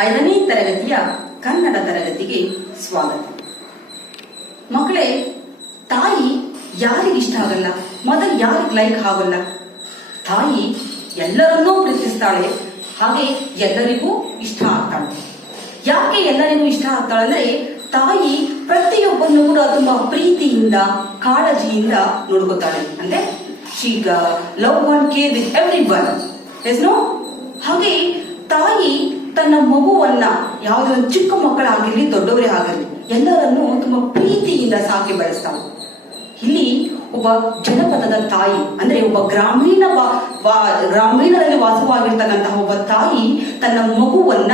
5ನೇ ತರಗತಿಯ ಕನ್ನಡ ತರಗತಿಗೆ ಸ್ವಾಗತ. ಮಕ್ಕಳೇ, ತಾಯಿ ಯಾರಿಗಿಷ್ಟ ಆಗಲ್ಲ? ಮೊದಲು ಯಾರಿಗೆ ಲೈಕ್ ಆಗಲ್ಲ? ತಾಯಿ ಎಲ್ಲರನ್ನೂ ಪ್ರೀತಿಸ್ತಾಳೆ, ಹಾಗೆ ಎಲ್ಲರಿಗೂ ಇಷ್ಟ ಆಗ್ತಾಳೆ. ಯಾಕೆ ಎಲ್ಲರಿಗೂ ಇಷ್ಟ ಆಗ್ತಾಳೆ ಅಂದ್ರೆ, ತಾಯಿ ಪ್ರತಿಯೊಬ್ಬನ್ನು ಕೂಡ ತುಂಬಾ ಪ್ರೀತಿಯಿಂದ ಕಾಳಜಿಯಿಂದ ನೋಡ್ಕೋತಾಳೆ. ಅಂದ್ರೆ she love and care with everyone. No? ಹಾಗೆ ತಾಯಿ ತನ್ನ ಮಗುವನ್ನ ಯಾವುದೇ ಒಂದು ಚಿಕ್ಕ ಮಕ್ಕಳಾಗಿರ್ಲಿ ದೊಡ್ಡವರೇ ಆಗಿರ್ಲಿ ಎಲ್ಲರನ್ನೂ ತುಂಬಾ ಪ್ರೀತಿಯಿಂದ ಸಾಕಿ ಬೆಳೆಸ್ತಾಳೆ. ಇಲ್ಲಿ ಒಬ್ಬ ಜನಪದದ ತಾಯಿ ಅಂದ್ರೆ ಒಬ್ಬ ಗ್ರಾಮೀಣದಲ್ಲಿ ವಾಸವಾಗಿರ್ತಕ್ಕಂತಹ ಒಬ್ಬ ತಾಯಿ ತನ್ನ ಮಗುವನ್ನ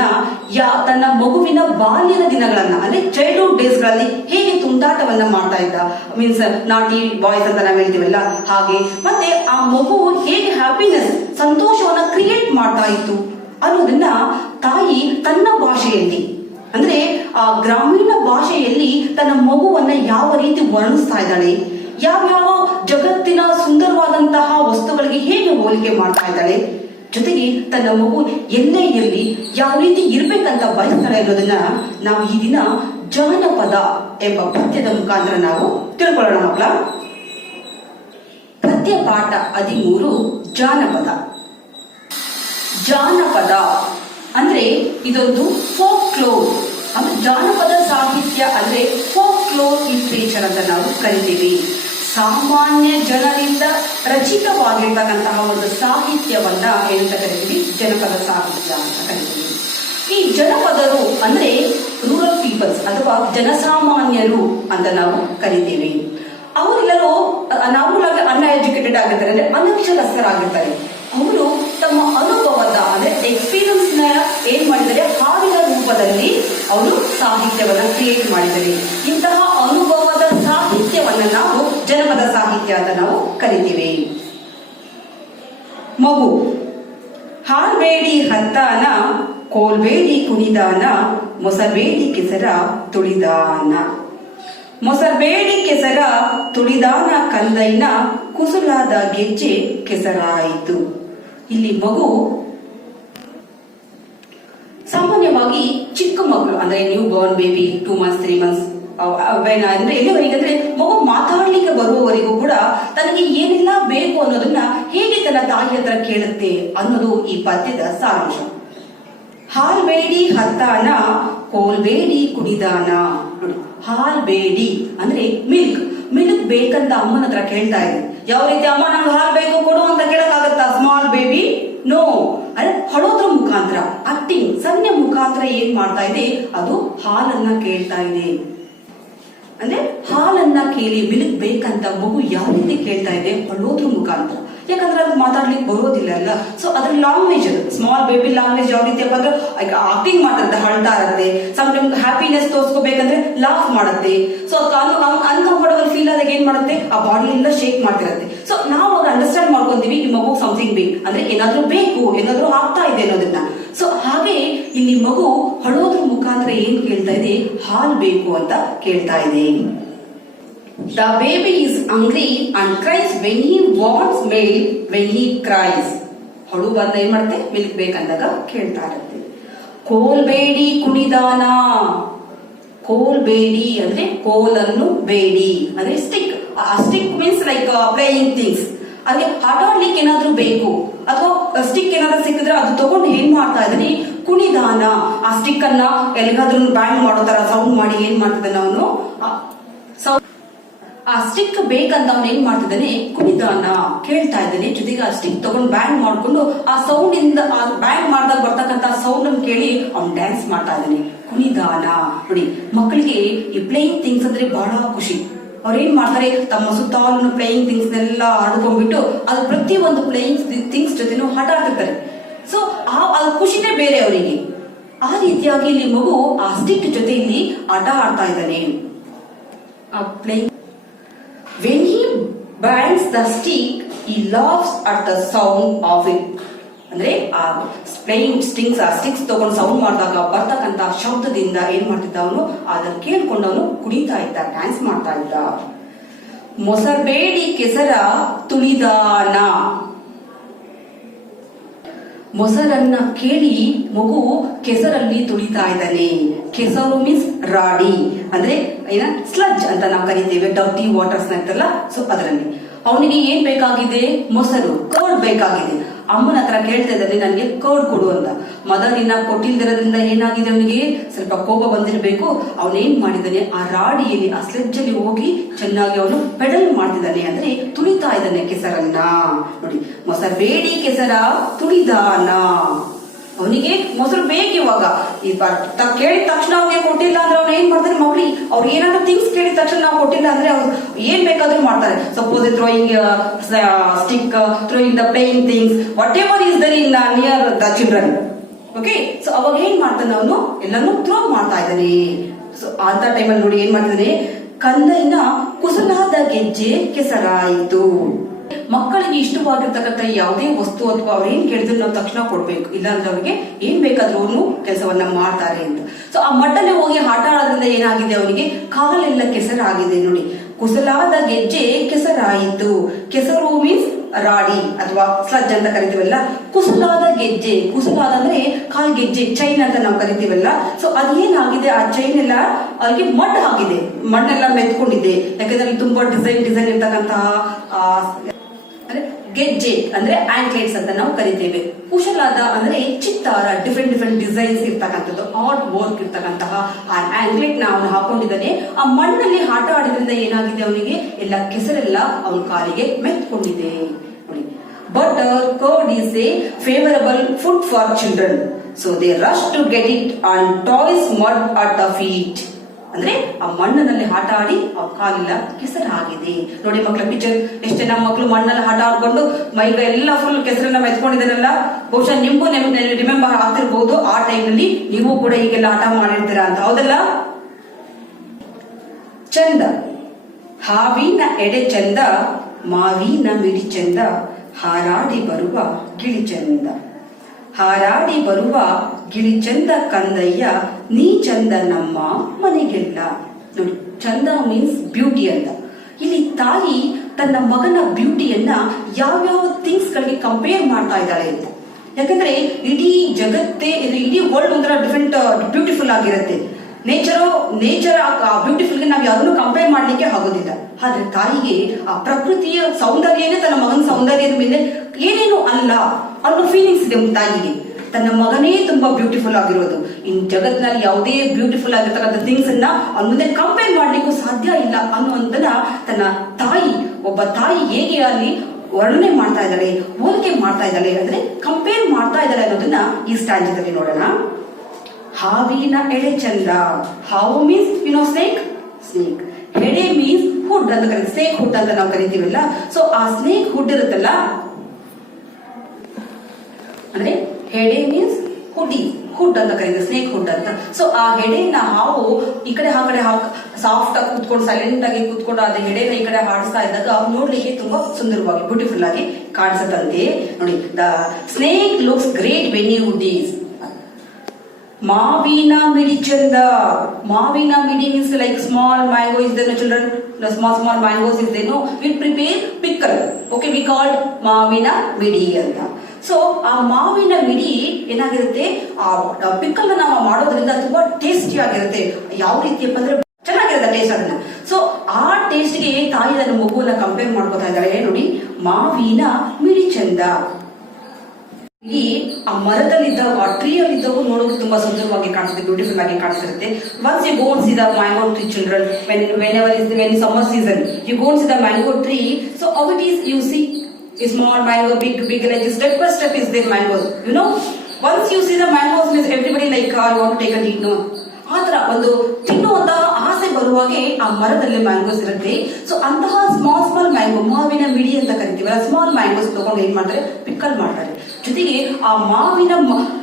ತನ್ನ ಮಗುವಿನ ಬಾಲ್ಯದ ದಿನಗಳನ್ನ ಅಂದ್ರೆ ಚೈಲ್ಡ್ಹುಡ್ ಡೇಸ್ ಗಳಲ್ಲಿ ಹೇಗೆ ತುಂಟಾಟವನ್ನ ಮಾಡ್ತಾ ಇದ್ದ, ಮೀನ್ಸ್ ನಾಟಿ ಬಾಯ್ಸ್ ಅಂತ ನಾವ್ ಹೇಳ್ತೀವಲ್ಲ ಹಾಗೆ, ಮತ್ತೆ ಆ ಮಗು ಹೇಗೆ ಹ್ಯಾಪಿನೆಸ್ ಸಂತೋಷವನ್ನ ಕ್ರಿಯೇಟ್ ಮಾಡ್ತಾ ಇತ್ತು ಅನ್ನೋದನ್ನ ತಾಯಿ ತನ್ನ ಭಾಷೆಯಲ್ಲಿ ಅಂದ್ರೆ ಆ ಗ್ರಾಮೀಣ ಭಾಷೆಯಲ್ಲಿ ತನ್ನ ಮಗುವನ್ನ ಯಾವ ರೀತಿ ವರ್ಣಿಸ್ತಾ ಇದ್ದಾಳೆ, ಯಾವ್ಯಾವ ಜಗತ್ತಿನ ಸುಂದರವಾದಂತಹ ವಸ್ತುಗಳಿಗೆ ಹೇಗೆ ಹೋಲಿಕೆ ಮಾಡ್ತಾ ಇದ್ದಾಳೆ, ಜೊತೆಗೆ ತನ್ನ ಮಗು ಎಲ್ಲೇ ಇರಲಿ ಯಾವ ರೀತಿ ಇರ್ಬೇಕಂತ ಬಯಸ್ತಾಳೆ ಅನ್ನೋದನ್ನ ನಾವು ಈ ದಿನ ಜಾನಪದ ಎಂಬ ಪದ್ಯದ ಮುಖಾಂತರ ನಾವು ತಿಳ್ಕೊಳ್ಳೋಣ ಮಕ್ಕಳ. ಪದ್ಯ ಪಾಠ 13 ಜಾನಪದ. ಜಾನಪದ ಅಂದ್ರೆ ಇದೊಂದು ಫೋಕ್ಲೋರ್, ಅಂದ್ರೆ ಜಾನಪದ ಸಾಹಿತ್ಯ ಅಂದ್ರೆ ಫೋಕ್ಲೋರ್ ಲಿಟ್ರೇಚರ್ ಅಂತ ನಾವು ಕರಿತೀವಿ. ಸಾಮಾನ್ಯ ಜನರಿಂದ ರಚಿತವಾಗಿರ್ತಕ್ಕಂತಹ ಒಂದು ಸಾಹಿತ್ಯವನ್ನ ಏನಂತ ಕರಿತೀವಿ? ಜನಪದ ಸಾಹಿತ್ಯ ಅಂತ ಕರಿತೀವಿ. ಈ ಜನಪದರು ಅಂದ್ರೆ ರೂರಲ್ ಪೀಪಲ್ಸ್ ಅಥವಾ ಜನಸಾಮಾನ್ಯರು ಅಂತ ನಾವು ಕರಿತೀವಿ. ಅವರೆಲ್ಲರೂ ನಾರ್ಮಲ್ ಅನ್ಎಜುಕೇಟೆಡ್ ಆಗಿರ್ತಾರೆ, ಅಂದ್ರೆ ಅನಕ್ಷರಸ್ಥರಾಗಿರ್ತಾರೆ. ಅವರು ತಮ್ಮ ಅನುಭವದ ಅಂದ್ರೆ ಎಕ್ಸ್ಪೀರಿಯನ್ಸ್ ನ ಏನ್ ಮಾಡಿದರೆ ಹಾಡಿನ ರೂಪದಲ್ಲಿ ಅವರು ಸಾಹಿತ್ಯವನ್ನ ಕ್ರಿಯೇಟ್ ಮಾಡಿದ್ದಾರೆ. ಇಂತಹ ಅನುಭವದ ಸಾಹಿತ್ಯವನ್ನ ನಾವು ಜನಪದ ಸಾಹಿತ್ಯ ಅಂತ ನಾವು ಕರಿತೀವಿ. ಮಗು ಹಾಡ್ಬೇಡಿ ಹತ್ತಾನ, ಕೋಲ್ಬೇಡಿ ಕುಣಿದಾನ, ಮೊಸಬೇಡಿ ಕೆಸರ ತುಳಿದಾನ. ಮೊಸಬೇಡಿ ಕೆಸರ ತುಳಿದಾನ ಕಂದೈನ, ಕುಸುಲಾದ ಗೆಜ್ಜೆ ಕೆಸರಾಯಿತು. ಇಲ್ಲಿ ಮಗು ಸಾಮಾನ್ಯವಾಗಿ ಚಿಕ್ಕ ಮಕ್ಕಳು ಅಂದ್ರೆ new Born baby 2 months 3 months ಅಂದ್ರೆ ಎಲ್ಲಿವರೆಗೆ ಅಂದ್ರೆ ಮಗು ಮಾತಾಡ್ಲಿಕ್ಕೆ ಬರುವವರೆಗೂ ಕೂಡ ತನಗೆ ಏನೆಲ್ಲ ಬೇಕು ಅನ್ನೋದನ್ನ ಹೇಗೆ ತನ್ನ ತಾಯಿ ಹತ್ರ ಕೇಳುತ್ತೆ ಅನ್ನೋದು ಈ ಪದ್ಯದ ಸಾರಾಂಶ. ಹಾಲ್ಬೇಡಿ ಹತ್ತಾನ, ಕೋಲ್ಬೇಡಿ ಕುಡಿದಾನ. ಹಾಲ್ಬೇಡಿ ಅಂದ್ರೆ ಮಿಲ್ಕ್ ಬೇಕಂತ ಅಮ್ಮನ ಹತ್ರ ಕೇಳ್ತಾ ಇದೆ. ಯಾವ ರೀತಿ ಅಮ್ಮ ನಂಗೆ ಹಾಲು ಬೇಕು ಕೊಡು ಅಂತ ಕೇಳಕ್ಕಾಗತ್ತಾ? Small baby no. ಅಂದ್ರೆ ಹಳೋದ್ರ ಮುಖಾಂತರ ಆಕ್ಟಿಂಗ್ ಸಣ್ಣ ಮುಖಾಂತರ ಏನ್ ಮಾಡ್ತಾ ಇದೆ, ಅದು ಹಾಲನ್ನ ಕೇಳ್ತಾ ಇದೆ. ಅಂದ್ರೆ ಹಾಲನ್ನ ಕೇಳಿ ಮಿಲ್ಕ್ ಬೇಕಂತ ಮಗು ಯಾವ ರೀತಿ ಕೇಳ್ತಾ ಇದೆ? ಹಳೋದ್ರ ಮುಖಾಂತರ. ಯಾಕಂದ್ರೆ ಅದು ಮಾತಾಡ್ಲಿಕ್ಕೆ ಬರೋದಿಲ್ಲ ಅಲ್ಲ. ಸೊ ಅದ್ರ ಲ್ಯಾಂಗ್ವೇಜ್, ಸ್ಮಾಲ್ ಬೇಬಿ ಲ್ಯಾಂಗ್ವೇಜ್ ಯಾವ ರೀತಿ ಅಂದ್ರೆ ಆಕ್ಟಿಂಗ್ ಮಾಡ್ತಿರುತ್ತೆ, ಹಳ್ತಾ ಇರುತ್ತೆ. ಸಮ್ಟೈಮ್ ಹ್ಯಾಪಿನೆಸ್ ತೋರಿಸ್ಕೋಬೇಕಂದ್ರೆ ಲಾಫ್ ಮಾಡುತ್ತೆ. ಸೊ ಅನ್ಕಂಫರ್ಟಬಲ್ ಫೀಲ್ ಆದಾಗ ಏನ್ ಮಾಡುತ್ತೆ, ಆ ಬಾಡಿ ಎಲ್ಲ ಶೇಕ್ ಮಾಡ್ತಿರುತ್ತೆ. ಸೊ ನಾವು ಅವಾಗ ಅಂಡರ್ಸ್ಟ್ಯಾಂಡ್ ಮಾಡ್ಕೊಂತೀವಿ ಈ ಮಗು ಸಮಥಿಂಗ್ ಬೇಕು ಅಂದ್ರೆ ಏನಾದ್ರೂ ಬೇಕು, ಏನಾದ್ರೂ ಆಗ್ತಾ ಇದೆ ಅನ್ನೋದನ್ನ. ಸೊ ಹಾಗೆ ಇಲ್ಲಿ ಮಗು ಹಳೋದ್ರ ಮುಖಾಂತರ ಏನ್ ಕೇಳ್ತಾ ಇದೆ? ಹಾಲ್ ಬೇಕು ಅಂತ ಕೇಳ್ತಾ ಇದೆ. The baby is hungry and cries when he wants milk when he cries. ಹಳು ಬಂದ ಏನ್ ಮಾಡುತ್ತೆ? ಮಿಲ್ಕ್ ಬೇಕಂದಾಗ ಕೇಳ್ತಾ ಇರುತ್ತೆ. ಕೋಲ್ಬೇಡಿ ಕುಣಿದಾನ. ಕೋಲ್ಬೇಡಿ ಅಂದ್ರೆ ಕೋಲನ್ನು ಬೇಡಿ ಅಂದ್ರೆ ಸ್ಟಿಕ್. ಆ stick means like playing things. ಹಾಗೆ ಆಟಾಡ್ಲಿಕ್ಕೆ ಏನಾದ್ರೂ ಬೇಕು ಅಥವಾ ಸ್ಟಿಕ್ ಏನಾದ್ರೂ ಸಿಕ್ಕಿದ್ರೆ ಅದು ತಗೊಂಡು ಏನ್ ಮಾಡ್ತಾ ಇದ್ದಾನೆ? ಕುಣಿದಾನ. ಆ ಸ್ಟಿಕ್ ಅನ್ನ ಎಲ್ಲಿಗಾದ್ರೂ ಬ್ಯಾಂಗ್ ಮಾಡೋ ತರ ಸೌಂಡ್ ಮಾಡಿ ಏನ್ ಮಾಡ್ತಿದ್ದಾನೆ ಅವನು? ಆ ಸ್ಟಿಕ್ ಬೇಕಂತ ಅವನು ಏನ್ ಮಾಡ್ತಿದ್ದಾನೆ? ಕುಣಿದಾನ ಕೇಳ್ತಾ ಇದ್ದಾನೆ. ಜೊತೆಗೆ ಆ ಸ್ಟಿಕ್ ತಗೊಂಡು ಬ್ಯಾಂಗ್ ಮಾಡ್ಕೊಂಡು ಆ ಸೌಂಡ್ ಇಂದ ಆ ಬ್ಯಾಂಗ್ ಮಾಡಿದಾಗ ಬರ್ತಕ್ಕಂತ ಸೌಂಡ್ ಅನ್ನು ಕೇಳಿ ಅವ್ನು ಡ್ಯಾನ್ಸ್ ಮಾಡ್ತಾ ಇದ್ದಾನೆ. ಕುಣಿದಾನ. ನೋಡಿ, ಮಕ್ಕಳಿಗೆ ಈ ಪ್ಲೇಯಿಂಗ್ ಥಿಂಗ್ಸ್ ಅಂದ್ರೆ ಬಹಳ ಖುಷಿ. ಅವ್ರೇನ್ ಮಾಡ್ತಾರೆ? ತಮ್ಮ ಸುತ್ತಾಲು ಪ್ಲೇಯಿಂಗ್ ಥಿಂಗ್ಸ್ ನೆಲ್ಲ ಹರಡ್ಕೊಂಡ್ಬಿಟ್ಟು ಅದು ಪ್ರತಿಯೊಂದು ಪ್ಲೇಯಿಂಗ್ ಥಿಂಗ್ಸ್ ಜೊತೆನೂ ಆಟ ಆಡ್ತಿರ್ತಾರೆ. ಸೊ ಆ ಖುಷಿನೇ ಬೇರೆ ಅವರಿಗೆ. ಆ ರೀತಿಯಾಗಿ ಇಲ್ಲಿ ಮಗು ಆ ಸ್ಟಿಕ್ ಜೊತೆ ಇಲ್ಲಿ ಆಟ ಆಡ್ತಾ ಇದ್ದಾನೆ. ಆ playing When he bangs the stick, he laughs at the sound of it. ಅಂದ್ರೆ ಆ ಪ್ಲೇಯಿಂಗ್ ಸ್ಟಿಂಗ್ಸ್ ಆ ಸ್ಟಿಕ್ಸ್ ತಗೊಂಡು ಸೌಂಡ್ ಮಾಡಿದಾಗ ಬರ್ತಕ್ಕಂತ ಶಬ್ದದಿಂದ ಏನ್ ಮಾಡ್ತಿದ್ದ ಅವನು? ಅದನ್ನ ಕೇಳ್ಕೊಂಡವನು ಕುಣಿತಾ ಇದ್ದ, ಡ್ಯಾನ್ಸ್ ಮಾಡ್ತಾ ಇದ್ದ. ಮೊಸಬೇಡಿ ಕೆಸರ ತುಳಿದಾನ. ಮೊಸರನ್ನ ಕೇಳಿ ಮಗು ಕೆಸರಲ್ಲಿ ತುಳಿತಾ ಇದ್ದಾನೆ. ಕೆಸರು ಮೀನ್ಸ್ ರಾಡಿ ಅಂದ್ರೆ ಸ್ಲಡ್ಜ್ ಅಂತ ನಾವು ಕರಿತೇವೆ, ಡರ್ಟಿ ವಾಟರ್ಸ್ ಇರ್ತಲ್ಲ, ಸೊ ಅದರಲ್ಲಿ ಅವನಿಗೆ ಏನ್ ಬೇಕಾಗಿದೆ? ಮೊಸರು, ಕರ್ಡ್ ಬೇಕಾಗಿದೆ. ಅಮ್ಮನ ಹತ್ರ ಕೇಳ್ತಾ ಇದ್ದಾನೆ, ನನಗೆ ಕರ್ಡ್ ಕೊಡು ಅಂತ. ಮದರ್ ಇನ್ನ ಕೊಟ್ಟಿಲ್ದಿರೋದ್ರಿಂದ ಏನಾಗಿದೆ, ಅವನಿಗೆ ಸ್ವಲ್ಪ ಕೋಪ ಬಂದಿರಬೇಕು. ಅವನೇನ್ ಮಾಡಿದ್ದಾನೆ, ಆ ರಾಡಿಯಲ್ಲಿ, ಆ ಸ್ಲೆಡ್ಜ್ ಅಲ್ಲಿ ಹೋಗಿ ಚೆನ್ನಾಗಿ ಅವನು ಪೆಡಲ್ ಮಾಡ್ತಿದ್ದಾನೆ, ಅಂದ್ರೆ ತುಳಿತಾ ಇದ್ದಾನೆ ಕೆಸರನ್ನ. ನೋಡಿ, ಮೊಸರು ಬೇಡಿ ಕೆಸರ ತುಳಿದಾನ. ಅವನಿಗೆ ಮೊಸರು ಬೇಕು ಇವಾಗ. ಕೇಳಿದ ತಕ್ಷಣ ಅವ್ನಿಗೆ ಕೊಟ್ಟಿಲ್ಲ ಅಂದ್ರೆ ಅವ್ನು ಏನ್ ಮಾಡ್ತಾರೆ, ಮಕ್ಳಿಗೆ ಅವ್ರು ಏನಾದ್ರು ಥಿಂಗ್ಸ್ ಕೇಳಿದ ತಕ್ಷಣ ನಾವು ಕೊಟ್ಟಿಲ್ಲ ಅಂದ್ರೆ ಅವ್ರು ಏನ್ ಬೇಕಾದ್ರೂ ಮಾಡ್ತಾರೆ. Suppose throwing stick, throwing the playing things, whatever is there in near the children. Okay, so ಅವಾಗ ಏನ್ ಮಾಡ್ತಾನೆ ಅವನು, ಎಲ್ಲಾನು ಥ್ರೋ ಮಾಡ್ತಾ ಇದ್ದಾನೆ. ಸೊ ಅಂತ ಟೈಮಲ್ಲಿ ನೋಡಿ ಏನ್ ಮಾಡ್ತಾನೆ, ಕಂದಯ್ಯನ ಕುಸಲಾದ ಗೆಜ್ಜೆ ಕೆಸರಾಯಿತು. ಮಕ್ಕಳಿಗೆ ಇಷ್ಟವಾಗಿರ್ತಕ್ಕಂಥ ಯಾವುದೇ ವಸ್ತು ಅಥವಾ ಅವ್ರು ಏನ್ ಕೇಳಿದ್ರು ನಾವು ತಕ್ಷಣ ಕೊಡ್ಬೇಕು, ಇಲ್ಲಾಂದ್ರೆ ಅವ್ರಿಗೆ ಏನ್ ಬೇಕಾದ್ರೂ ಅವನು ಕೆಲಸವನ್ನ ಮಾಡ್ತಾರೆ ಅಂತ. ಸೊ ಆ ಮಟ್ಟಲ್ಲಿ ಹೋಗಿ ಆಟ ಆಡೋದ್ರಿಂದ ಏನಾಗಿದೆ, ಅವನಿಗೆ ಕಾಲೆಲ್ಲ ಕೆಸರಾಗಿದೆ. ನೋಡಿ, ಕುಸಲಾದ ಗೆಜ್ಜೆ ಕೆಸರಾಯಿತು. ಕೆಸರು ಮೀನ್ಸ್ ರಾಡಿ ಅಥವಾ ಸ್ಲಡ್ಜ್ ಅಂತ ಕರಿತೀವಲ್ಲ. ಕುಸಲಾದ ಗೆಜ್ಜೆ, ಕುಸಲಾದ ಅಂದ್ರೆ ಕಾಲ್ ಗೆಜ್ಜೆ, ಚೈನ್ ಅಂತ ನಾವು ಕರಿತೀವಲ್ಲ. ಸೊ ಅದೇನಾಗಿದೆ, ಆ ಚೈನ್ ಎಲ್ಲ ಅವ್ರಿಗೆ ಮಡ್ ಆಗಿದೆ, ಮಣ್ಣೆಲ್ಲ ಮೆತ್ಕೊಂಡಿದೆ. ಯಾಕಂದ್ರೆ ತುಂಬಾ ಡಿಸೈನ್ ಇರ್ತಕ್ಕಂತಹ ಅಂದ್ರೆ ಗೆಜ್ಜೆ ಅಂದ್ರೆ ಆಂಕ್ಲೆಟ್ಸ್ ಅಂತ ನಾವು ಕರಿತೇವೆ. ಕುಶಲಾದ ಅಂದ್ರೆ ಚಿತ್ತಾರ, ಡಿಫ್ರೆಂಟ್ ಡಿಸೈನ್ಸ್ ಇರ್ತಕ್ಕಂಥದ್ದು, ಆರ್ಟ್ ವರ್ಕ್ ಇರ್ತಕ್ಕಂತಹ ಆ ಆಂಕ್ಲೆಟ್ ನ ಅವನು ಹಾಕೊಂಡಿದ್ದಾನೆ. ಆ ಮಣ್ಣಲ್ಲಿ ಆಟ ಆಡಿದ್ರಿಂದ ಏನಾಗಿದೆ, ಅವನಿಗೆ ಎಲ್ಲ ಕೆಸರೆಲ್ಲ ಅವನ ಕಾಲಿಗೆ ಮೆತ್ಕೊಂಡಿದೆ. ನೋಡಿ, butter curd is a favorable food for children, so they rush to get it and toys mud at the feet. ಅಂದ್ರೆ ಆ ಮಣ್ಣಿನಲ್ಲಿ ಆಟ ಆಡಿ ಅವ್ರ ಕಾಲೆಲ್ಲ ಕೆಸರಾಗಿದೆ. ನೋಡಿ ಮಕ್ಕಳ ಪಿಕ್ಚರ್, ಎಷ್ಟು ಜನ ಮಕ್ಕಳು ಮಣ್ಣಲ್ಲಿ ಆಟ ಆಡ್ಕೊಂಡು ಮೈಗ ಎಲ್ಲ ಫುಲ್ ಕೆಸರನ್ನ ಮೆತ್ಕೊಂಡಿದ್ದಾರಲ್ಲ. ಬಹುಶಃ ನಿಮ್ಗೂ ರಿಮೆಂಬರ್ ಆಗ್ತಿರ್ಬಹುದು, ಆ ಟೈಮ್ನಲ್ಲಿ ನೀವು ಕೂಡ ಹೀಗೆಲ್ಲ ಆಟ ಮಾಡಿರ್ತೀರಾ ಅಂತ, ಹೌದಲ್ಲ? ಚಂದ, ಹಾವಿನ ಎಡೆ ಚಂದ, ಮಾವಿನ ಮಿಡಿ ಚಂದ, ಹಾರಾಡಿ ಬರುವ ಗಿಳಿ ಚಂದ. ಹಾರಾಡಿ ಬರುವ ಗಿಳಿ ಚಂದ ಕಂದಯ್ಯ, ನೀ ಚಂದ ನಮ್ಮ ಮನೆಗೆಲ್ಲ. ನೋಡಿ, ಚಂದ ಮೀನ್ಸ್ ಬ್ಯೂಟಿ ಅಂತ. ಇಲ್ಲಿ ತಾಯಿ ತನ್ನ ಮಗನ ಬ್ಯೂಟಿಯನ್ನ ಯಾವ್ಯಾವ ಥಿಂಗ್ಸ್ ಗಳಿಗೆ ಕಂಪೇರ್ ಮಾಡ್ತಾ ಇದ್ದಾಳೆ ಅಂತ. ಯಾಕಂದ್ರೆ ಇಡೀ ಜಗತ್ತೇ, ಇಡೀ ವರ್ಲ್ಡ್ ಒಂಥರ ಡಿಫ್ರೆಂಟ್ ಬ್ಯೂಟಿಫುಲ್ ಆಗಿರುತ್ತೆ. ನೇಚರ್ ಬ್ಯೂಟಿಫುಲ್ ಗೆ ನಾವು ಯಾರನ್ನು ಕಂಪೇರ್ ಮಾಡ್ಲಿಕ್ಕೆ ಆಗೋದಿಲ್ಲ. ಆದ್ರೆ ತಾಯಿಗೆ ಆ ಪ್ರಕೃತಿಯ ಸೌಂದರ್ಯನೇ ತನ್ನ ಮಗನ ಸೌಂದರ್ಯದ ಮೇಲೆ ಏನೇನು ಅಲ್ಲ ಅನ್ನೋ ಫೀಲಿಂಗ್ಸ್ ಇದೆ ತಾಯಿಗೆ. ತನ್ನ ಮಗನೇ ತುಂಬಾ ಬ್ಯೂಟಿಫುಲ್ ಆಗಿರೋದು, ಇನ್ ಜಗತ್ನಲ್ಲಿ ಯಾವುದೇ ಬ್ಯೂಟಿಫುಲ್ ಆಗಿರ್ತಕ್ಕಂಥ ಥಿಂಗ್ಸ್ ಅನ್ನ ಅವ್ನ ಮುಂದೆ ಕಂಪೇರ್ ಮಾಡ್ಲಿಕ್ಕೂ ಸಾಧ್ಯ ಇಲ್ಲ ಅನ್ನುವಂತನ ತನ್ನ ತಾಯಿ, ಒಬ್ಬ ತಾಯಿ ಹೇಗೆ ಅಲ್ಲಿ ವರ್ಣನೆ ಮಾಡ್ತಾ ಇದ್ದಾಳೆ, ಹೋಲಿಕೆ ಮಾಡ್ತಾ ಇದ್ದಾಳೆ ಅಂದ್ರೆ ಕಂಪೇರ್ ಮಾಡ್ತಾ ಇದ್ದಾಳೆ ಅನ್ನೋದನ್ನ ಈ ಸ್ಟ್ಯಾಂಜದಲ್ಲಿ ನೋಡೋಣ. ಹಾವಿನ ಎಡೆ ಚಂದ. ಹಾವು ಮೀನ್ಸ್ ಸ್ನೇಕ್, ಸ್ನೇಕ್. ಎಡೆ ಮೀನ್ಸ್ ಹುಡ್ ಅಂತ ಕರೀತೀವಿ, ಸ್ನೇಕ್ ಹುಡ್ ಅಂತ ನಾವು ಕರಿತೀವಲ್ಲ. ಸೊ ಆ ಸ್ನೇಕ್ ಹುಡ್ ಇರುತ್ತಲ್ಲ, ಅಂದ್ರೆ ಹೆಡೆ ಮೀನ್ಸ್ ಹುಡಿ, ಹುಡ್ ಅಂತ ಕರೀತೀವಿ, ಸ್ನೇಕ್ ಹುಡ್ ಅಂತ. ಸೊ ಆ ಹೆಡೆನ ಹಾವು ಈ ಕಡೆ ಆ ಕಡೆ ಸಾಫ್ಟ್ ಆಗಿ ಕೂತ್ಕೊಂಡು, ಸೈಲೆಂಟ್ ಆಗಿ ಕೂತ್ಕೊಂಡು ಅದ ಹೆಡೆನ ಈ ಕಡೆ ಹಾಡಿಸ್ತಾ ಇದ್ದಾಗ ಅವ್ರು ನೋಡ್ಲಿಕ್ಕೆ ತುಂಬಾ ಸುಂದರವಾಗಿ ಬ್ಯೂಟಿಫುಲ್ ಆಗಿ ಕಾಣಿಸುತ್ತಂತೆ. ನೋಡಿ, the snake looks great when you dies. ಮಾವಿನ ಮಿಡಿ ಚಂದ. ಮಾವಿನ ಮಿಡಿ means like small mango is there, no children? The small mangoes is there, no? We prepare pickle. Okay, we called ಮಾವಿನ ಮಿಡಿ ಅಂತ. ಸೊ ಆ ಮಾವಿನ ಮಿಡಿ ಏನಾಗಿರುತ್ತೆ, ಆ ಪಿಕ್ಕಲ್ ನಾವು ಮಾಡೋದ್ರಿಂದ ತುಂಬಾ ಟೇಸ್ಟಿ ಆಗಿರುತ್ತೆ. ಯಾವ ರೀತಿಯಪ್ಪ ಅಂದ್ರೆ ಚೆನ್ನಾಗಿರುತ್ತೆ ಟೇಸ್ಟ್ ಅದನ್ನ. ಸೊ ಆ ಟೇಸ್ಟ್ಗೆ ತಾಯಿ ತನ್ನ ಮಗುವನ್ನ ಕಂಪೇರ್ ಮಾಡ್ಕೊತಾ ಇದ್ದಾರೆ. ನೋಡಿ, ಮಾವಿನ ಮಿಡಿ ಚಂದ. ಈ ಆ ಮರದಲ್ಲಿದ್ದಾಗ, ಆ ಟ್ರೀ ಅಲ್ಲಿ ಇದ್ದಾಗ ನೋಡೋಕೆ ತುಂಬಾ ಸುಂದರವಾಗಿ ಕಾಣಿಸುತ್ತೆ, ಬ್ಯೂಟಿಫುಲ್ ಆಗಿ ಕಾಣಿಸುತ್ತೆ. Once you go and see the mango tree, children, when summer season you go and see the mango tree, so how it is, you see a small mango, big like step by step is there mangoes, you know. Once you see the mangoes means everybody like, I want to take a eat, no. ಆತರ ಒಂದು ತಿನ್ನುವಂತಹ ಆಸೆ ಬರುವಾಗೆ ಆ ಮರದಲ್ಲಿ mangoes ಇರುತ್ತೆ. So ಅಂತಹ small mango, ಮಾವಿನ ಮಿಡಿ ಅಂತ ಕರಿತೀವಲ್ಲ, ಸ್ಮಾಲ್ ಮ್ಯಾಂಗೋಸ್ ತಗೊಂಡು ಏನ್ ಮಾಡ್ತಾರೆ, ಪಿಕ್ಕಲ್ ಮಾಡ್ತಾರೆ. ಜೊತೆಗೆ ಆ ಮಾವಿನ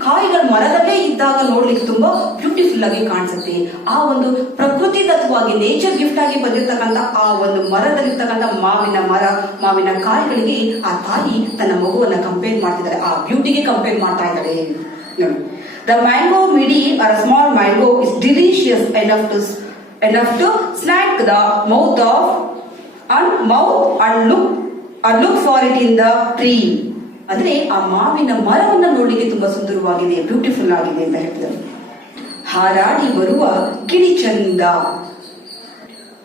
ಕಾಯಿಗಳು ಮರದಲ್ಲೇ ಇದ್ದಾಗ ನೋಡ್ಲಿಕ್ಕೆ ತುಂಬಾ ಬ್ಯೂಟಿಫುಲ್ ಆಗಿ ಕಾಣಿಸುತ್ತೆ. ಆ ಒಂದು ಪ್ರಕೃತಿ ತತ್ವವಾಗಿ, ನೇಚರ್ ಗಿಫ್ಟ್ ಆಗಿ ಬಂದಿರತಕ್ಕಂತ ಆ ಒಂದು ಮರದಲ್ಲಿರ್ತಕ್ಕಂಥ ಮಾವಿನ ಕಾಯಿಗಳಿಗೆ ಆ ತಾಯಿ ತನ್ನ ಮಗುವನ್ನ ಕಂಪೇರ್ ಮಾಡ್ತಿದ್ದಾರೆ, ಆ ಬ್ಯೂಟಿಗೆ ಕಂಪೇರ್ ಮಾಡ್ತಾ ಇದ್ದಾರೆ. ನೋಡಿ, the mango midi or a small mango is delicious enough to snack the mouth and look for it in the tree. ಅಂದ್ರೆ ಆ ಮಾವಿನ ಮರವನ್ನ ನೋಡ್ಲಿಕ್ಕೆ ತುಂಬಾ ಸುಂದರವಾಗಿದೆ, ಬ್ಯೂಟಿಫುಲ್ ಆಗಿದೆ ಅಂತ ಹೇಳ್ತಾರೆ. ಹಾರಾಡಿ ಬರುವ ಗಿಳಿ ಚಂದ,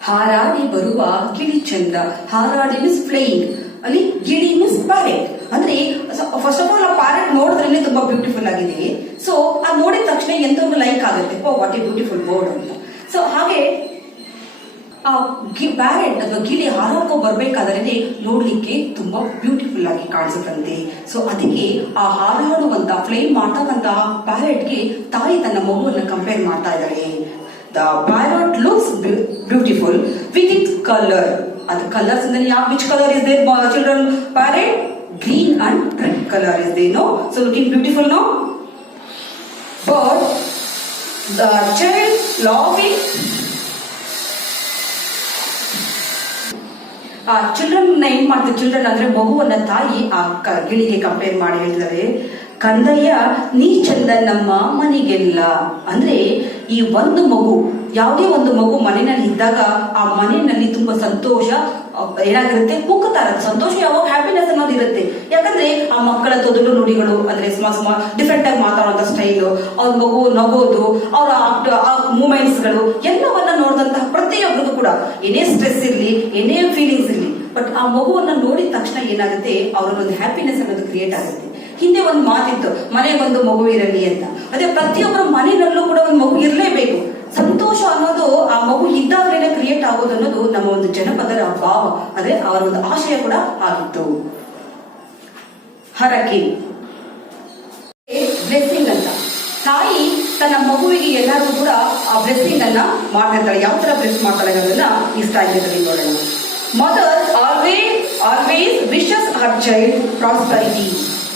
ಹಾರಾಡಿ ಬರುವ ಗಿಳಿ ಚಂದ. ಹಾರಾಡಿ ಮೀನ್ಸ್ ಫ್ಲೈಯಿಂಗ್, ಅಲ್ಲಿ ಗಿಳಿ ಮೀನ್ಸ್ ಪ್ಯಾರೆಟ್. ಅಂದ್ರೆ ಫಸ್ಟ್ ಆಫ್ ಆಲ್ ಆ ಪ್ಯಾರೆಟ್ ನೋಡಿದ್ರಲ್ಲಿ ತುಂಬಾ ಬ್ಯೂಟಿಫುಲ್ ಆಗಿದೆ. ಸೊ ಅದು ನೋಡಿದ ತಕ್ಷಣ ಎಂತವ್ರಿಗೂ ಲೈಕ್ ಆಗುತ್ತೆ, ಓ ವಾಟ್ ಎ ಬ್ಯೂಟಿಫುಲ್ ಬರ್ಡ್ ಅಂತ. ಸೊ ಹಾಗೆ ಆ ಪ್ಯಾರೆಟ್ ಅಥವಾ ಗಿಳಿ ಹಾರಾಡ್ಕೊ ಬರ್ಬೇಕಾದ್ರೆ ನೋಡ್ಲಿಕ್ಕೆ ತುಂಬಾ ಬ್ಯೂಟಿಫುಲ್ ಆಗಿ ಕಾಣಿಸುತ್ತಂತೆ. ಸೊ ಅದಕ್ಕೆ ಆ ಹಾರಾಡುವಂತ ಫ್ಲೈ ಮಾಡ್ತಕ್ಕಂತ ಪ್ಯಾರೆಟ್ಗೆ ತಾಯಿ ತನ್ನ ಮಗುವನ್ನ ಕಂಪೇರ್ ಮಾಡ್ತಾ ಇದ್ದಾರೆ. The parrot looks beautiful with it colour. ಅದು ಕಲರ್ಸ್ ಅಂದ್ರೆ ಯಾವ which colour is there children? Parrot green and red colour is there, no? So looking beautiful, no? But the child laughing. ಆ children ಏನ್ ಮಾಡ್ತಾರೆ? Children ಅಂದ್ರೆ ಮಗುವನ್ನ ತಾಯಿ ಆ ಗಿಳಿಗೆ ಕಂಪೇರ್ ಮಾಡಿ ಹೇಳ್ತಾರೆ, ಕಂದಯ್ಯ ನೀ ಚಂದ ನಮ್ಮ ಮನೆಗೆಲ್ಲ. ಅಂದ್ರೆ ಈ ಒಂದು ಮಗು, ಯಾವುದೇ ಒಂದು ಮಗು ಮನೆಯಲ್ಲಿ ಇದ್ದಾಗ ಆ ಮನೆಯಲ್ಲಿ ತುಂಬಾ ಸಂತೋಷ ಏನಾಗಿರುತ್ತೆ, ಕುಕ್ಕುತ್ತಾ ಇರುತ್ತೆ. ಸಂತೋಷ ಯಾವಾಗ ಹ್ಯಾಪಿನೆಸ್ ಅನ್ನೋದು ಇರುತ್ತೆ. ಯಾಕಂದ್ರೆ ಆ ಮಕ್ಕಳ ತೊದಲು ನುಡಿಗಳು ಅಂದ್ರೆ ಡಿಫ್ರೆಂಟ್ ಆಗಿ ಮಾತಾಡುವಂತ ಸ್ಟೈಲು, ಅವ್ರ ಮಗು ನಗೋದು, ಅವರ ಮೂಮೆಂಟ್ಸ್ ಗಳು ಎಲ್ಲವನ್ನ ನೋಡಿದಂತಹ ಪ್ರತಿಯೊಬ್ಬರಿಗೂ ಕೂಡ ಏನೇ ಸ್ಟ್ರೆಸ್ ಇರ್ಲಿ, ಏನೇ ಫೀಲಿಂಗ್ಸ್ ಇರ್ಲಿ, ಬಟ್ ಆ ಮಗುವನ್ನ ನೋಡಿದ ತಕ್ಷಣ ಏನಾಗುತ್ತೆ, ಅವ್ರಲ್ಲೊಂದು ಹ್ಯಾಪಿನೆಸ್ ಅನ್ನೋದು ಕ್ರಿಯೇಟ್ ಆಗುತ್ತೆ. ಹಿಂದೆ ಒಂದು ಮಾತಿತ್ತು, ಮನೆಗೊಂದು ಮಗು ಇರಲಿ ಅಂತ. ಅದೇ ಪ್ರತಿಯೊಬ್ಬರ ಮನೆಯಲ್ಲೂ ಕೂಡ ಒಂದು ಮಗು ಇರಲೇಬೇಕು. ಸಂತೋಷ ಅನ್ನೋದು ಆ ಮಗು ಇದ್ದಾಗಲೇ ಕ್ರಿಯೇಟ್ ಆಗೋದು ಅನ್ನೋದು ನಮ್ಮ ಒಂದು ಜನಪದರ ಭಾವ, ಅಂದ್ರೆ ಅವರ ಒಂದು ಆಶಯ ಕೂಡ ಆಗಿತ್ತು. ಹರಕೆ, ಬ್ಲೆಸ್ಸಿಂಗ್ ಅಂತ. ತಾಯಿ ತನ್ನ ಮಗುವಿಗೆ ಎಲ್ಲರಿಗೂ ಕೂಡ ಆ ಬ್ಲೆಸ್ಸಿಂಗ್ ಅನ್ನ ಮಾಡ್ತಿರ್ತಾಳೆ. ಯಾವ ತರ ಬ್ಲೆಸ್ ಮಾಡ್ತಾಳೆ ಅನ್ನೋದನ್ನ ಈ ಸ್ಟೈಲ್ನಲ್ಲಿ ನೋಡೋಣ. Mother always wishes her child prosperity.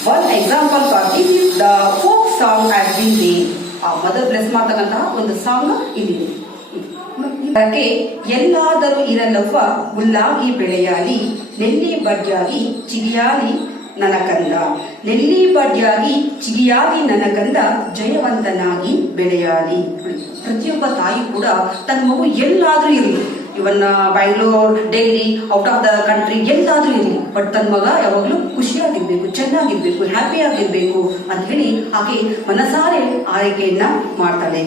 One example for this is the folk song has been there. ಆ ಮದರ್ ಬ್ಲೆಸ್ ಮಾಡ್ತಕ್ಕಂತಹ ಒಂದು ಸಾಂಗ್ ಇಲ್ಲಿದೆ. ಎಲ್ಲಾದರೂ ಇರಲವ್ವ ಹುಲ್ಲಾಗಿ ಬೆಳೆಯಾಲಿ, ನೆಲ್ಲಿ ಬಡ್ಯಾಗಿ ಚಿಗಿಯಾಲಿ ನನ್ನ ಕಂದ. ನೆಲ್ಲಿ ಬಡ್ಯಾಗಿ ಚಿಗಿಯಾಲಿ ನನ್ನ ಕಂದ, ಜಯವಂತನಾಗಿ ಬೆಳೆಯಾಲಿ. ಪ್ರತಿಯೊಬ್ಬ ತಾಯಿ ಕೂಡ ತನ್ನ ಮಗು ಎಲ್ಲಾದ್ರೂ ಇರಲಿ, even Bangalore, Delhi, out of the country ಎಲ್ಲಾದ್ರೂ ಇರಲಿ, ಬಟ್ ತನ್ನ ಮಗ ಯಾವಾಗ್ಲೂ ಖುಷಿಯಾಗಿರ್ಬೇಕು, ಚೆನ್ನಾಗಿರ್ಬೇಕು, ಹ್ಯಾಪಿ ಆಗಿರ್ಬೇಕು ಅಂತ ಹೇಳಿ ಆಕೆ ಮನಸಾರೆ ಆರೈಕೆಯನ್ನ ಮಾಡ್ತಾಳೆ.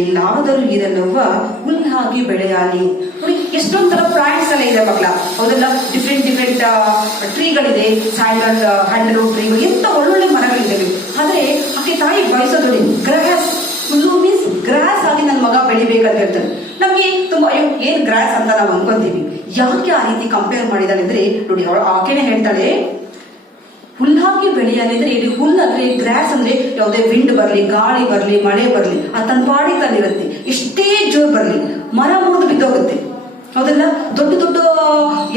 ಎಲ್ಲಾದರೂ ಇರಲವ್ವ ಹುಲ್ಲಾಗಿ ಬೆಳೆಯಾಲಿ. ನೋಡಿ ಎಷ್ಟೊಂದ್ ತರ ಪ್ಲಾಂಟ್ಸ್ ಎಲ್ಲ ಇದೆ ಮಕ್ಕಳ, ಹೌದಲ್ಲ? ಡಿಫ್ರೆಂಟ್ ಟ್ರೀಗಳಿದೆ, ಹ್ಯಾಂಡಲ್ವುಡ್ ಟ್ರೀಗಳು, ಎಂತ ಒಳ್ಳೊಳ್ಳೆ ಮರಗಳಿದ್ದಾವೆ. ಆದ್ರೆ ಆಕೆ ತಾಯಿ ಬಯಸೋದು ಗ್ರಾಸ್, ಹುಲ್ಲು ಮೀನ್ಸ್ ಗ್ರಾಸ್ ಆಗಿ ನನ್ನ ಮಗ ಬೆಳಿಬೇಕಂತ ಹೇಳ್ತಾರೆ. ನಮ್ಗೆ ತುಂಬಾ ಏನ್ ಗ್ರಾಸ್ ಅಂತ ನಾವು ಅನ್ಕೊಂತೀವಿ. ಯಾಕೆ ಆ ರೀತಿ ಕಂಪೇರ್ ಮಾಡಿದಾಳೆ ಅಂದ್ರೆ ನೋಡಿ, ಆಕೆನೆ ಹೇಳ್ತಾಳೆ ಹುಲ್ಲಾಗಿ ಬೆಳೆಯಾలి ಅಂದ್ರೆ ಇಲ್ಲಿ ಹುಲ್ಲು ಅಂದ್ರೆ ಗ್ರಾಸ್ ಅಂದ್ರೆ ಯಾವುದೇ ವಿಂಡ್ ಬರ್ಲಿ, ಗಾಳಿ ಬರ್ಲಿ, ಮಳೆ ಬರ್ಲಿ, ಆ ತನ್ನ ಪಾಡಿ ತಂದಿರುತ್ತೆ. ಎಷ್ಟೇ ಜೋರ್ ಬರ್ಲಿ ಮರ ಮುರಿದು ಬಿದ್ದೋಗುತ್ತೆ, ಹೌದಲ್ಲ? ದೊಡ್ಡ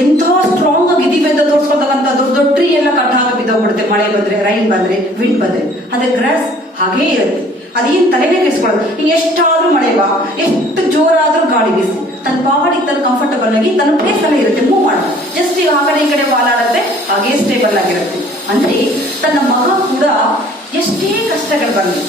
ಎಂತ ಸ್ಟ್ರಾಂಗ್ ಆಗಿ ಇದೀವಿ ಅಂತ ತೋರ್ಸ್ಕೊತಕ್ಕಂತ ದೊಡ್ಡ ಟ್ರೀ ಎಲ್ಲ ಕಟ್ ಹಾಕಿ ಬಿದ್ದೋಗ್ಬಿಡುತ್ತೆ, ಮಳೆ ಬಂದ್ರೆ, ರೈನ್ ಬಂದ್ರೆ, ವಿಂಡ್ ಬಂದ್ರೆ. ಆದ್ರೆ ಗ್ರಾಸ್ ಹಾಗೇ ಇರುತ್ತೆ, ಅದೇನ್ ತಲೆನೇ ಕೆಡಿಸ್ಕೊಳ್ಳೋದು. ಇನ್ ಎಷ್ಟಾದ್ರೂ ಮಳೆ ಬಾ, ಎಷ್ಟು ಜೋರಾದ್ರೂ ಗಾಳಿ ಬೀಸಿ, ತನ್ನ ಪಾಡಿ ತನ್ನ ಕಂಫರ್ಟಬಲ್ ಆಗಿ ತನ್ನ ಪ್ಲೇಸ್ ಅಲ್ಲೇ ಇರುತ್ತೆ, ಮೂವ್ ಮಾಡೋದು. ಜಸ್ಟ್ ಆ ಕಡೆ ಈ ಕಡೆ ವಾಲಾಡುತ್ತೆ, ಹಾಗೇ ಸ್ಟೇಬಲ್ ಆಗಿರುತ್ತೆ. ಅಂದ್ರೆ ತನ್ನ ಮಗ ಕೂಡ ಎಷ್ಟೇ ಕಷ್ಟಗಳು ಬರಲಿ,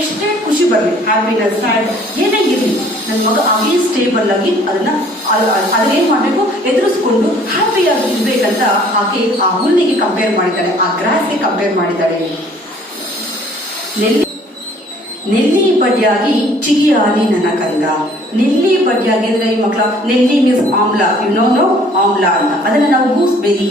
ಎಷ್ಟೇ ಖುಷಿ ಬರಲಿ, ಹ್ಯಾಪಿನೆಸ್, ಸ್ಯಾಡ್ ಏನೇ ಇರಲಿ, ನನ್ನ ಮಗ ಹಾಗೇ ಸ್ಟೇಬಲ್ ಆಗಿ ಅದನ್ನೇನ್ ಮಾಡ್ಬೇಕು, ಎದುರಿಸ್ಕೊಂಡು ಹ್ಯಾಪಿಯಾಗಿ ಇರ್ಬೇಕಂತ ಆಕೆ ಆ ಹುಲ್ಲಿಗೆ ಕಂಪೇರ್ ಮಾಡಿದ್ದಾಳೆ, ಆ ಗ್ರಾಸ್ಗೆ ಕಂಪೇರ್ ಮಾಡಿದ್ದಾಳೆ. ನೆಲ್ಲಿ ಬಡ್ಯಾಗಿ ಚಿಗಿಯಾಲಿ ನನ್ನ ಕಂದ. ನೆಲ್ಲಿ ಬಡ್ಯಾಗಿ ಅಂದ್ರೆ ಈ ಮಕ್ಕಳ, ನೆಲ್ಲಿ ಮೀನ್ಸ್ ಆಮ್ಲ, ನೋ ಆಮ್ಲ ಅಂತ. ಅದನ್ನ ನಾವು ಗೂಸ್ ಬೆರಿ,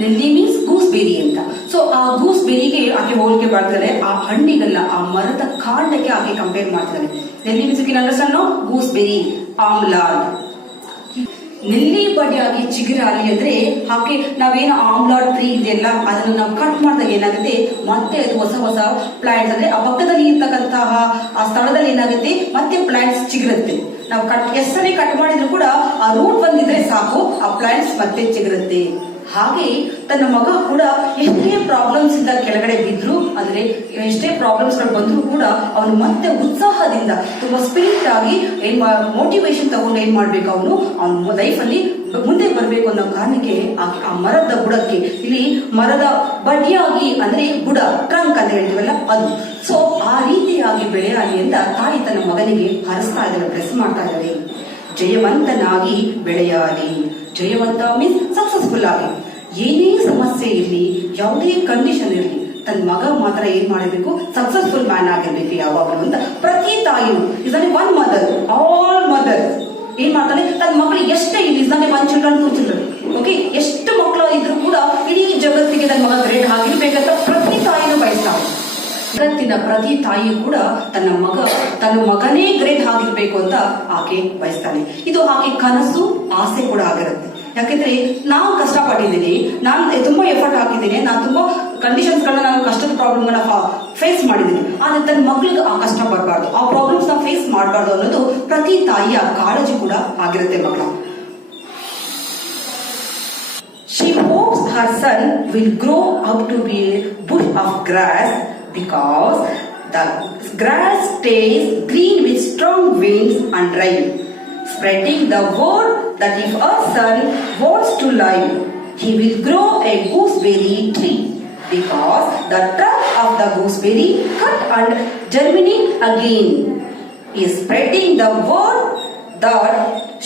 ನೆಲ್ಲಿ ಮೀನ್ಸ್ ಗೂಸ್ ಬೆರಿ ಅಂತ. ಸೊ ಆ ಗೂಸ್ ಬೆರಿಗೆ ಆಕೆ ಹೋಲಿಕೆ ಮಾಡ್ತಾರೆ, ಆ ಹಣ್ಣಿಗಲ್ಲ, ಆ ಮರದ ಕಾಂಡಕ್ಕೆ ಆಕೆ ಕಂಪೇರ್ ಮಾಡ್ತಾರೆ. ನೆಲ್ಲಿ ಮೀನ್ಸ್ ಅಂಡರ್ಸ್ಟ್ಯಾಂಡ್, ಗೂಸ್ ಬೆರಿ, ಆಮ್ಲ ಅಂತ. ನೆಲ್ಲಿ ಬಡ್ಯಾಗಿ ಚಿಗಿರಾಲಿ ಅಂದ್ರೆ ಆಕೆ ನಾವೇನು ಆಮ್ಲ ಟ್ರೀ ಇದೆಯಲ್ಲ ಅದನ್ನ ನಾವು ಕಟ್ ಮಾಡಿದಾಗ ಏನಾಗುತ್ತೆ, ಮತ್ತೆ ಅದು ಹೊಸ ಪ್ಲಾಂಟ್ಸ್ ಅಂದ್ರೆ ಆ ಪಕ್ಕದಲ್ಲಿ ಇರ್ತಕ್ಕಂತಹ ಆ ಸ್ಥಳದಲ್ಲಿ ಏನಾಗುತ್ತೆ, ಮತ್ತೆ ಪ್ಲಾಂಟ್ಸ್ ಚಿಗುರುತ್ತೆ. ನಾವು ಎಷ್ಟನೇ ಕಟ್ ಮಾಡಿದ್ರು ಕೂಡ ಆ ರೂಟ್ ಬಂದಿದ್ರೆ ಸಾಕು, ಆ ಪ್ಲಾಂಟ್ಸ್ ಮತ್ತೆ ಚಿಗುರುತ್ತೆ. ಹಾಗೆ ತನ್ನ ಮಗ ಕೂಡ ಎಷ್ಟೇ ಪ್ರಾಬ್ಲಮ್ಸ್ ಇಂದ ಕೆಳಗಡೆ ಬಿದ್ರು, ಅಂದ್ರೆ ಎಷ್ಟೇ ಪ್ರಾಬ್ಲಮ್ಸ್ ಗಳು ಬಂದ್ರು ಕೂಡ ಅವನು ಮತ್ತೆ ಉತ್ಸಾಹದಿಂದ ತುಂಬಾ ಸ್ಪಿರಿಟ್ ಆಗಿ ಮೋಟಿವೇಶನ್ ತಗೊಂಡು ಏನ್ ಮಾಡ್ಬೇಕು, ಅವನು ಲೈಫ್ ಅಲ್ಲಿ ಮುಂದೆ ಬರ್ಬೇಕು ಅನ್ನೋ ಕಾರಣಕ್ಕೆ ಆ ಮರದ ಬುಡಕ್ಕೆ, ಇಲ್ಲಿ ಮರದ ಬಡ್ಡಿಯಾಗಿ ಅಂದ್ರೆ ಬುಡ, ಟ್ರಂಕ್ ಅಂತ ಹೇಳ್ತೀವಲ್ಲ ಅದು. ಸೊ ಆ ರೀತಿಯಾಗಿ ಬೆಳೆಯಾಗಿ ಅಂತ ತಾಯಿ ತನ್ನ ಮಗನಿಗೆ ಹರಿಸ್ತಾ ಇದ್ದಾರೆ, ಬ್ಲೆಸ್ ಮಾಡ್ತಾ ಇದ್ದಾರೆ. ಜಯವಂತನಾಗಿ ಬೆಳೆಯಾಲಿ. ಜಯವಂತ ಮೀನ್ಸ್ ಸಕ್ಸಸ್ಫುಲ್ ಆಗಿ. ಏನೇ ಸಮಸ್ಯೆ ಇರಲಿ, ಯಾವುದೇ ಕಂಡೀಷನ್ ಇರಲಿ, ತನ್ನ ಮಗ ಮಾತ್ರ ಏನ್ ಮಾಡಬೇಕು, ಸಕ್ಸಸ್ಫುಲ್ ಮ್ಯಾನ್ ಆಗಿರ್ಬೇಕು ಯಾವಾಗಲೂ ಅಂತ ಪ್ರತಿ ತಾಯಿಯು. Is one mother, all mother ಏನ್ ಮಾಡ್ತಾನೆ, ತನ್ನ ಮಕ್ಕಳಿಗೆ ಎಷ್ಟೇ ಇಲ್ಲಿ is one children, 2 children, okay, ಎಷ್ಟು ಮಕ್ಕಳು ಇದ್ರು ಕೂಡ ಇಡೀ ಜಗತ್ತಿಗೆ ತನ್ನ ಮಗ ಗ್ರೇಟ್ ಆಗಿರ್ಬೇಕಂತ ಪ್ರತಿ ತಾಯಿನೂ ಬಯಸ್ತಾಳೆ. ಜಗತ್ತಿನ ಪ್ರತಿ ತಾಯಿಯು ಕೂಡ ತನ್ನ ಮಗನೇ ಗ್ರೇಟ್ ಆಗಿರ್ಬೇಕು ಅಂತ ಆಕೆ ಬಯಸ್ತಾನೆ. ಇದು ಆಕೆ ಕನಸು, ಆಸೆ ಕೂಡ ಆಗಿರುತ್ತೆ. ಯಾಕೆಂದ್ರೆ ನಾನು ಕಷ್ಟಪಟ್ಟಿದ್ದೀನಿ, ನಾನು ತುಂಬಾ ಎಫರ್ಟ್ ಹಾಕಿದ್ದೀನಿ, ನಾನು ತುಂಬಾ ಕಂಡೀಷನ್ಸ್ ಗಳನ್ನ, ನಾನು ಕಷ್ಟದ ಪ್ರಾಬ್ಲಮ್ ಫೇಸ್ ಮಾಡಿದ್ದೀನಿ. ಆದ್ರೆ ತನ್ನ ಮಕ್ಳಿಗೆ ಆ ಕಷ್ಟ ಬರಬಾರ್ದು, ಆ ಪ್ರಾಬ್ಲಮ್ಸ್ ನ ಫೇಸ್ ಮಾಡಬಾರ್ದು ಅನ್ನೋದು ಪ್ರತಿ ತಾಯಿಯ ಕಾಳಜಿ ಕೂಡ ಆಗಿರುತ್ತೆ ಮಕ್ಕಳ. She hopes her son will grow up to be a bush of grass because the grass stays green with strong winds and rain, spreading the word that if our son wants to live, he will grow a gooseberry tree because the trunk of the gooseberry cut and germinate again is spreading the word that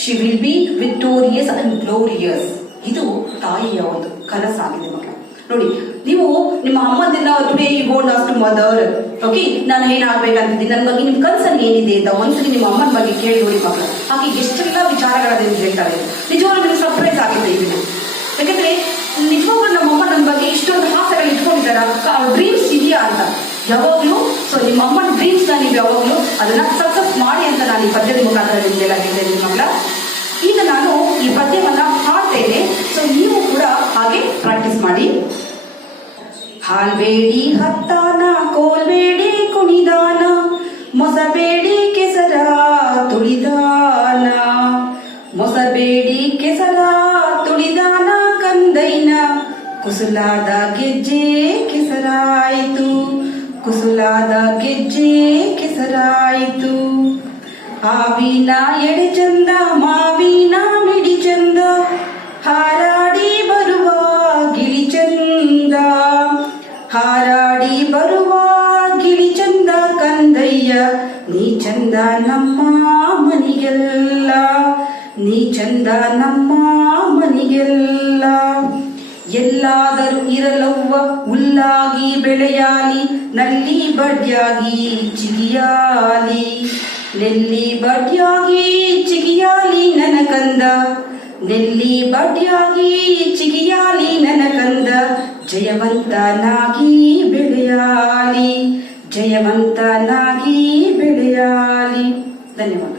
she will be victorious and glorious. ಇದು ತಾಯಿಯ ಒಂದು ಕನಸಾಗಿದೆ ಮಕ್ಕಳು. ನೋಡಿ, ನೀವು ನಿಮ್ಮ ಅಮ್ಮದನ್ನ today you go and ask to mother, okay, ನಾನು ಏನಾಗ್ಬೇಕಂತಿದ್ದೀನಿ, ನನ್ನ ಬಗ್ಗೆ ನಿಮ್ ಕನ್ಸನ್ ಏನಿದೆ ಅಂತ ಒಂದ್ಸರಿ ನಿಮ್ಮ ಅಮ್ಮನ ಬಗ್ಗೆ ಕೇಳಿ ನೋಡಿ ಮಕ್ಕಳು. ಹಾಗೆ ಎಷ್ಟೆಲ್ಲ ವಿಚಾರಗಳನ್ನ ಹೇಳ್ತಾರೆ. ನಿಜವಾಗ್ಲೂ ನಿಮ್ಗೆ ಸರ್ಪ್ರೈಸ್ ಆಗಿದೆ ಇದನ್ನು. ಯಾಕಂದ್ರೆ ನಿಜವಾಗ್ಲೂ ನಮ್ಮಮ್ಮ ನನ್ನ ಬಗ್ಗೆ ಇಷ್ಟೊಂದು ಆಸೆಗಳು ಇಟ್ಕೊಂಡಿದ್ದಾರ, ಡ್ರೀಮ್ಸ್ ಇದೆಯಾ ಅಂತ ಯಾವಾಗ್ಲೂ. ಸೊ ನಿಮ್ಮ ಅಮ್ಮನ ಡ್ರೀಮ್ಸ್ ನ ನೀವು ಯಾವಾಗ್ಲೂ ಅದನ್ನ ಸಕ್ಸಸ್ ಮಾಡಿ ಅಂತ ನಾನು ಈ ಪದ್ಯದ ಮುಖಾಂತರ ನಿಮ್ಗೆಲ್ಲ ಹೇಳ್ತೇನೆ ಮಕ್ಕಳ. ಈಗ ನಾನು ಈ ಪದ್ಯವನ್ನ ಹಾಡ್ತೇನೆ, ಸೊ ನೀವು ಕೂಡ ಹಾಗೆ ಪ್ರಾಕ್ಟೀಸ್ ಮಾಡಿ. ಹಾಲ್ಬೇಡಿ ಹತ್ತಾನ, ಕೋಲ್ಬೇಡಿ ಕುಣಿದಾನ, ಮೊಸಬೇಡಿ ಕೆಸರ ತುಳಿದಾನ, ಮೊಸಬೇಡಿ ಕೆಸರ ತುಳಿದಾನ ಕಂದೈನ, ಕುಸುಲಾದ ಗೆಜ್ಜೆ ಕೆಸರಾಯಿತು, ಕುಸುಲಾದ ಗೆಜ್ಜೆ ಕೆಸರಾಯಿತು. ಆವಿನ ಎಡೆ ಚಂದ, ಮಾವಿನ ಮಿಡಿ ಚಂದ, ಹಾರಾಡಿ ಬರುವ ಗಿಳಿ ಚಂದ, ಹಾರಾಡಿ ಬರುವ ಗಿಳಿ ಚಂದ ಕಂದಯ್ಯ, ನೀ ಚಂದ ನಮ್ಮ ಮನಿಗೆಲ್ಲ, ನೀ ಚಂದ ನಮ್ಮ ಮನಿಗೆಲ್ಲ. ಎಲ್ಲಾದರೂ ಇರಲವ್ವ ಹುಲ್ಲಾಗಿ ಬೆಳೆಯಾಲಿ, ನಲ್ಲಿ ಬಡ್ಯಾಗಿ ಚಿಗಿಯಾಲಿ, ನೆಲ್ಲಿ ಬಡ್ಯಾಗಿ ಚಿಗಿಯಾಲಿ ನನ್ನ ಕಂದ, ನೆಲ್ಲಿ ಬಡ್ಯಾಗಿ ಚಿಗಿಯಾಲಿ ನನ್ನ ಕಂದ, ಜಯವಂತನಾಗಿ ಬೆಳೆಯಾಲಿ, ಜಯವಂತನಾಗಿ ಬೆಳೆಯಾಲಿ. ಧನ್ಯವಾದ.